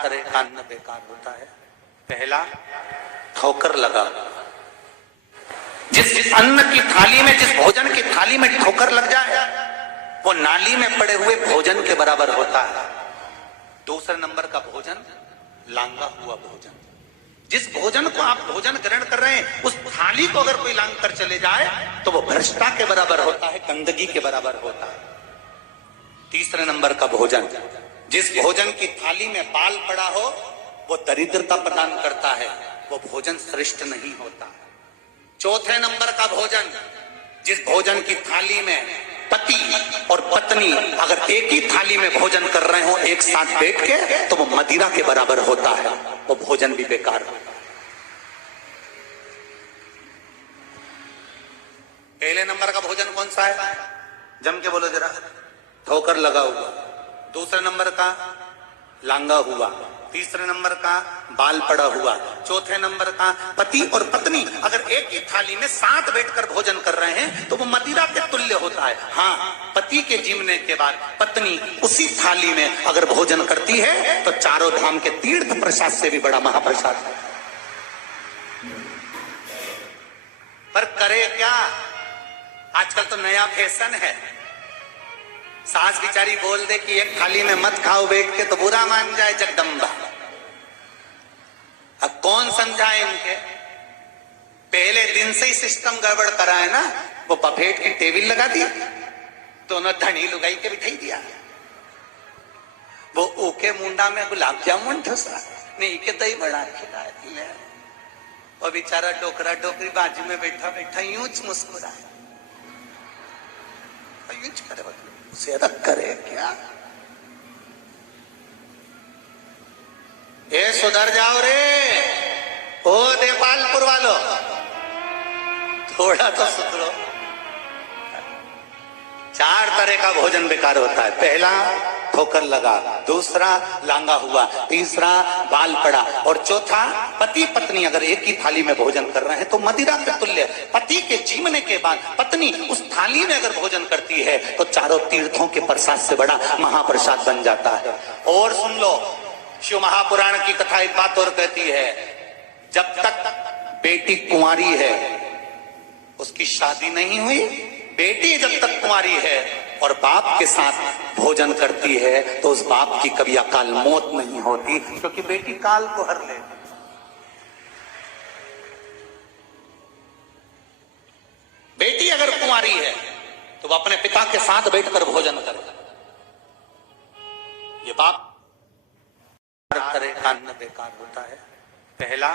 तरह का अन्न बेकार होता है। पहला, ठोकर लगा। जिस अन्न की थाली में, जिस भोजन की थाली में ठोकर लग जाए वो नाली में पड़े हुए भोजन के बराबर होता है। दूसरे नंबर का भोजन, लांगा हुआ भोजन। जिस भोजन को आप भोजन ग्रहण कर रहे हैं उस थाली को अगर कोई लांग कर चले जाए तो वो भ्रष्टा के बराबर होता है, गंदगी के बराबर होता है। तीसरे नंबर का भोजन, जिस भोजन की थाली में बाल पड़ा हो वो दरिद्रता प्रदान करता है, वो भोजन श्रेष्ठ नहीं होता। चौथे नंबर का भोजन, जिस भोजन की थाली में पति और पत्नी अगर एक ही थाली में भोजन कर रहे हो एक साथ बैठ के तो वो मदिरा के बराबर होता है, वो भोजन भी बेकार होता है। पहले नंबर का भोजन कौन सा है? जम के बोलो जरा। ठोकर लगा हुआ। दूसरे नंबर का लांगा हुआ। तीसरे नंबर का बाल पड़ा हुआ। चौथे नंबर का पति और पत्नी अगर एक ही थाली में साथ बैठकर भोजन कर रहे हैं तो वो मदिरा के तुल्य होता है। हाँ, पति के जीवने के बाद पत्नी उसी थाली में अगर भोजन करती है तो चारों धाम के तीर्थ प्रसाद से भी बड़ा महाप्रसाद है। पर करे क्या? आजकल तो नया फैशन है। सास बिचारी बोल दे कि एक थाली में मत खाओ बैठ के तो बुरा मान जाए जगदम्बा। अब कौन समझाए इनके? पहले दिन से ही सिस्टम गड़बड़ करा है ना। वो बफेट की टेबल लगा दी, दोनों धनी लुगाई के बिठाई दिया। वो ऊके मुंडा में गुलाब जामुन ठसा, नहीं के दही बड़ा खिला दिया। और बेचारा डोकरा डोकरी बाजू में बैठा बैठा यूं मुस्कुराए, यूं करे, उसे अलग करे क्या? ए सुधर जाओ रे, ओ देपालपुर वालों, थोड़ा तो सुधरो। 4 तरह का भोजन बेकार होता है। पहला, ठोकर लगा। दूसरा, लांगा हुआ। तीसरा, बाल पड़ा। और चौथा, पति पत्नी अगर एक ही थाली में भोजन कर रहे हैं तो मदिरा के तुल्य। पति के जीवने के बाद पत्नी उस थाली में अगर भोजन करती है तो चारों तीर्थों के प्रसाद से बड़ा महाप्रसाद बन जाता है। और सुन लो, शिव महापुराण की कथा एक बात और कहती है, जब तक बेटी कुंवारी है, उसकी शादी नहीं हुई, बेटी जब तक कुंवारी है और बाप के साथ भोजन करती है तो उस बाप की कभी अकाल मौत नहीं होती, क्योंकि बेटी काल को हर ले। बेटी अगर कुंवारी है तो वो अपने पिता के साथ बैठकर भोजन करे। ये बाप तरह का अन्न बेकार होता है। पहला,